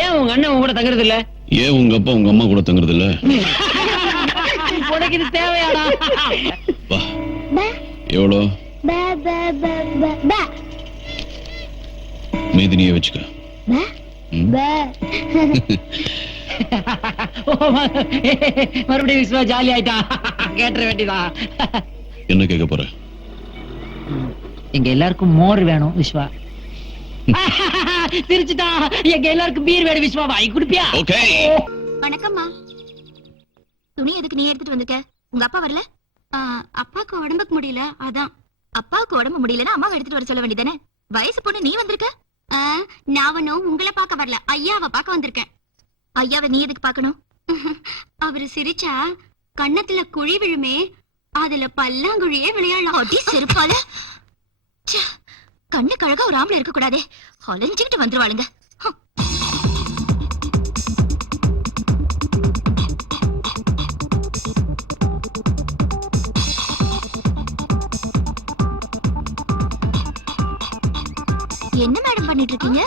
ஏன் உங்க அண்ணன் உங்க கூட தங்குறது இல்ல? ஏன் உங்க அப்பா உங்க அம்மா கூட தங்குறது இல்ல? உனக்கு இது தேவையாடா? எவ்வளோ? மேதினியே வச்சுக்க. மறுபடியும் விஸ்வா ஜாலி ஆயிட்டான். கேட்டுற வேண்டியதான். என்ன கேட்க போற? எங்க எல்லாருக்கும் மோர் வேணும் விஸ்வா. சிரிச்சுட்டா. எங்க எல்லாருக்கும் பீர் வேட விஸ்வா வாங்கி குடிப்பியா? ஓகே. வணக்கம்மா. துணி எதுக்கு நீ எடுத்துட்டு வந்திருக்க? உங்க அப்பா வரல? அப்பாவுக்கு உடம்புக்கு முடியல, அதான். அப்பாவுக்கு உடம்பு முடியலன்னா அம்மாவை எடுத்துட்டு வர சொல்ல வேண்டியதானே? வயசு பொண்ணு நீ வந்திருக்க? நான் ஒன்னும் உங்களை பார்க்க வரல, ஐயாவை பார்க்க வந்திருக்கேன். ஐயாவை நீ எதுக்கு பார்க்கணும்? அவரு சிரிச்சா கண்ணத்துல குழி விழுமே, அதுல பல்லாங்குழியே விளையாடலாம். அடி செருப்பால. கண்ணு கழகா ஒரு ஆம்பளை இருக்க கூடாதே, அலைஞ்சுக்கிட்டு வந்துருவாளுங்க. என்ன மேடம் பண்ணிட்டு இருக்கீங்க?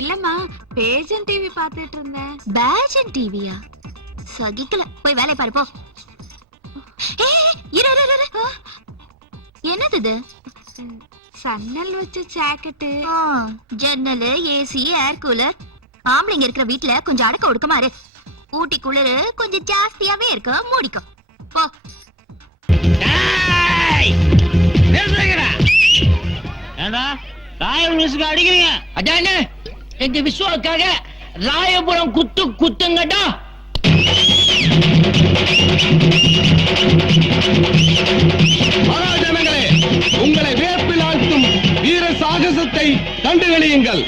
இல்லம்மா, பேஜன் டிவி பார்த்துட்டு இருந்தேன். பேஜன் டிவியா? சகிக்கல, போய் வேலை பாரு போ. என்னது இது? சன்னல் வச்ச ஜாக்கெட். ஜன்னல், ஏசி, ஏர் கூலர். ஆம்பளைங்க இருக்கிற வீட்டுல கொஞ்சம் அடக்க ஒடுக்கமா இரு. ஊட்டி குளிர் கொஞ்சம் ஜாஸ்தியாவே இருக்கு, மூடிக்கோ போ. ஏண்டா ராயம் மியூசிக் அடிக்கிறீங்க? அதானே எங்க விஸ்வாவுக்காக ராயபுரம் குத்து குத்துங்கடா. மகாஜனங்களே, உங்களை வேப்பில் ஆழ்த்தும் வீர சாகசத்தை கண்டுகளியுங்கள்.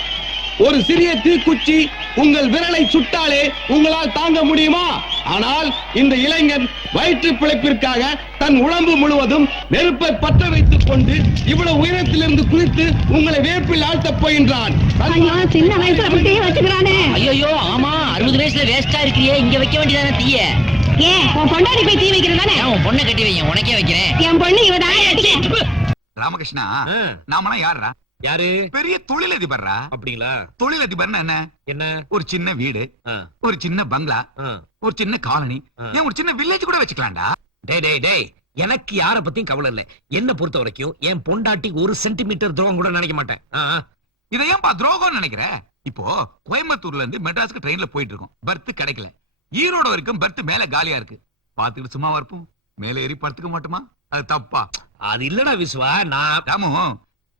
ஒரு சிறிய தீக்குச்சி உங்கள் விரலை சுட்டாலே உங்களால் தாங்க முடியுமா? ஆனால் இந்த இளைஞன் வயிற்று பிழைப்பிற்காக தன் உடம்பு முழுவதும் நெருப்பை பற்ற வைத்துக் கொண்டு இவ்வளவு உயரத்திலிருந்து குதித்து உங்களை வேப்பில் ஆழ்த்தப் போகின்றான். சின்ன வயசுல அப்படியே வச்சுக்கிறானே. ஐயோ ஆமா, 60 வயசுல வேஸ்டா இருக்கிறியே, இங்க வைக்க வேண்டியதானே தீய. ஏன் உன் பொண்டாடி போய் தீ வைக்கிறதானே? உன் பொண்ணை கட்டி வைங்க, உனக்கே வைக்கிறேன். என் பொண்ணு இவதான். ராமகிருஷ்ணா, நாமனா யாரா? யாரு? பெரிய தொழிலதிபர்ரா. அப்படிங்களா? தொழிலதிபர்னா என்ன? என்ன? ஒரு சின்ன வீடு, ஒரு சின்ன பங்களா, ஒரு சின்ன காலனி, ஏன் ஒரு சின்ன வில்லேஜ் கூட வச்சுக்கலாம்டா. டேய் டேய் டேய், எனக்கு யார பத்தியும் கவலை இல்ல. என்ன பொறுத்த வரைக்கும் என் பொண்டாட்டி 1 சென்டிமீட்டர் துரோகம் கூட நினைக்க மாட்டேன். இதை ஏன்பா துரோகம் நினைக்கிற? இப்போ கோயம்புத்தூர்ல இருந்து மெட்ராஸ்க்கு ட்ரெயின்ல போயிட்டு இருக்கோம், பர்த் கிடைக்கல. ஈரோடு வரைக்கும் பர்த் மேல காலியா இருக்கு. பாத்துக்கிட்டு சும்மா இருப்போம், மேல ஏறி படுத்துக்க மாட்டோமா? அது தப்பா? அது இல்லடா விஸ்வா, நான் ராமு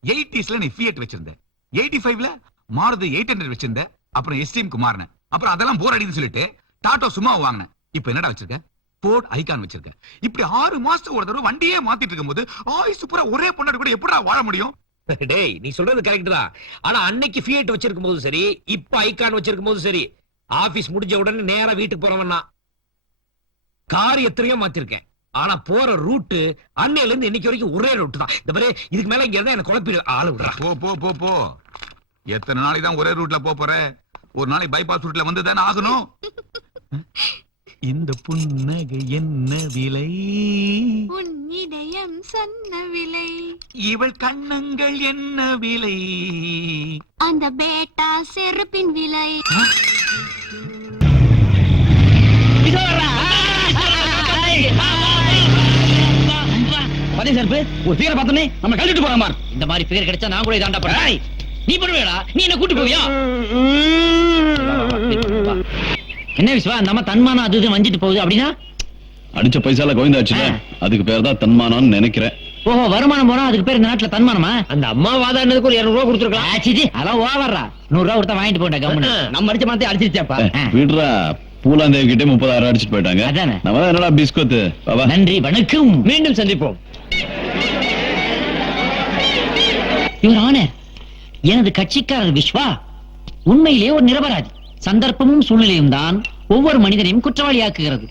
80ஸ்ல நீ ஃபியட் வச்சிருந்த, 85ல மாருதி 800 வச்சிருந்த, அப்புறம் எஸ்டிஎம்க்கு மாறின, அப்புறம் அதெல்லாம் போர் அடின்னு சொல்லிட்டு டாடா சும்மா வாங்கின. இப்ப என்னடா வச்சிருக்க? போர்ட் ஐகான் வச்சிருக்க. இப்படி 6 மாசத்துக்கு ஒரு தடவை வண்டியே மாத்திட்டு இருக்கும்போது ஆயுசு பூரா ஒரே பொண்ணாடி கூட எப்படா வாழ முடியும்? டேய், நீ சொல்றது கரெக்ட் தான். ஆனா அன்னைக்கு ஃபியட் வச்சிருக்கும் போது சரி, இப்ப ஐகான் வச்சிருக்கும் போது சரி, ஆபீஸ் முடிஞ்ச உடனே நேரா வீட்டுக்கு போறவன் நான். கார் எத்தனையோ மாத்திருக்கேன், ஆனா போற ரூட் அன்னையில இருந்து இன்னைக்கு வரைக்கும் ஒரே ரூட் தான். இந்த பாரு, இதுக்கு மேல இங்க இருந்தா எனக்கு குழப்பி ஆளு விடுறா. போ போ போ போ. எத்தனை நாளைக்கு தான் ஒரே ரூட்ல போற? ஒரு நாளைக்கு பைபாஸ் ரூட்ல வந்து தானே ஆகணும். இந்த புன்னகை என்ன விலை? உன் இதயம் சொன்ன விலை. இவள் கண்ணங்கள் என்ன விலை? அந்த பேட்டா செருப்பின் விலை. பதே சர்பு, ஒரு ஃபிகர் பார்த்தனே நம்ம கழிச்சிட்டு போற மாதிரி. இந்த மாதிரி ஃபிகர் கிடைச்சா நான் கூட இதாண்டா பண்ணுவேன். நீ பண்ணுவேடா, நீ என்ன கூட்டி போவியா? என்ன விஸ்வா, நம்ம தன்மானம் அது இது வஞ்சிட்டு போகுது அப்படின்னா? அடிச்ச பைசால கோவிந்தாச்சுல, அதுக்கு பேர் தான் தன்மானம்னு நினைக்கிறேன். ஓஹோ, வருமானம் போனா அதுக்கு பேர் இந்த நாட்டுல தன்மானமா? அந்த அம்மா வாதாடுனதுக்கு ஒரு 200 ரூபாய் கொடுத்துருக்கலாம். ஆச்சிஜி, அதெல்லாம் ஓவர்றா. 100 ரூபாய் கொடுத்தா வாங்கிட்டு போட்டா கவர்மெண்ட். நம்ம அடிச்ச மாத்தே அடிச்சிருச்சாப்பா. விடுறா, பூலாந்தேவி கிட்டே 30,000 அடிச்சிட்டு போயிட்டாங்க. அதானே. நம்ம என்னடா பிஸ்கோத்து. பாபா நன்றி, வணக்கம், மீண்டும் சந்திப்போம். யுவர் ஆனர், எனது கட்சிக்காரர் விஸ்வா உண்மையிலே ஒரு நிரபராதி. சந்தர்ப்பமும் சூழ்நிலையும் தான் ஒவ்வொரு மனிதனையும் குற்றவாளியாக்குகிறது.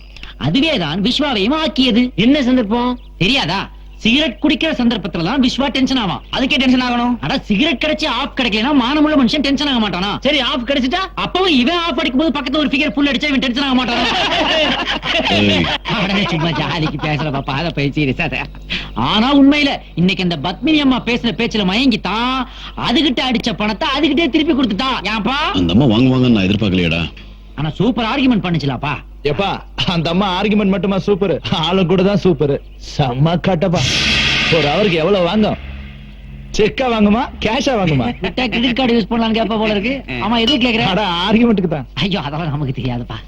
அதுவேதான் விஸ்வாவையும் ஆக்கியது. என்ன சந்தர்ப்பம் தெரியாதா? சிகரெட் குடிக்கிற சந்தர்ப்பத்துல தான் விஸ்வா டென்ஷன் ஆவான். அதுக்கே டென்ஷன் ஆகணும்? அட, சிகரெட் கிடைச்சு ஆஃப் கிடைக்கலனா மானமுள்ள மனுஷன் டென்ஷன் ஆக மாட்டானா? சரி, ஆஃப் கிடைச்சிட்டா அப்பவும் இவன் ஆஃப் அடிக்கும் போது பக்கத்துல ஒரு ஃபிகர் ஃபுல் அடிச்சா இவன் டென்ஷன் ஆக மாட்டானா? அவனே சும்மா ஜாலிக்கு பேசுற பாப்பா, அத பேசி. ஆனா உண்மையில இன்னைக்கு இந்த பத்மினி அம்மா பேசுற பேச்சுல மயங்கித்தான் அதுகிட்ட அடிச்ச பணத்தை அதுகிட்டே திருப்பி கொடுத்துட்டான். ஏன்பா? அந்த அம்மா வாங்குவாங்கன்னு நான் எதிர்பார்க்கலையடா. ஆனா சூப்பர் ஆர்குமெண்ட் பண்ணுச்சுலாப்பா. எப்பா, அந்த அம்மா ஆர்குமெண்ட் மட்டுமா சூப்பர், ஆளு கூட தான் சூப்பர். செம்ம கட்டப்பா. ஒரு அவருக்கு எவ்வளவு வாங்கும்? செக்கா வாங்குமா, கேஷா வாங்குமா? விட்டா கிரெடிட் கார்டு யூஸ் பண்ணலாம்னு கேப்பா போல இருக்கு. ஆமா, எதுக்கு கேக்குறேன்? அட, ஆர்குமெண்ட்டுக்கு தான். ஐயோ, அதெல்லாம் நமக்கு தெரியாதுப்பா.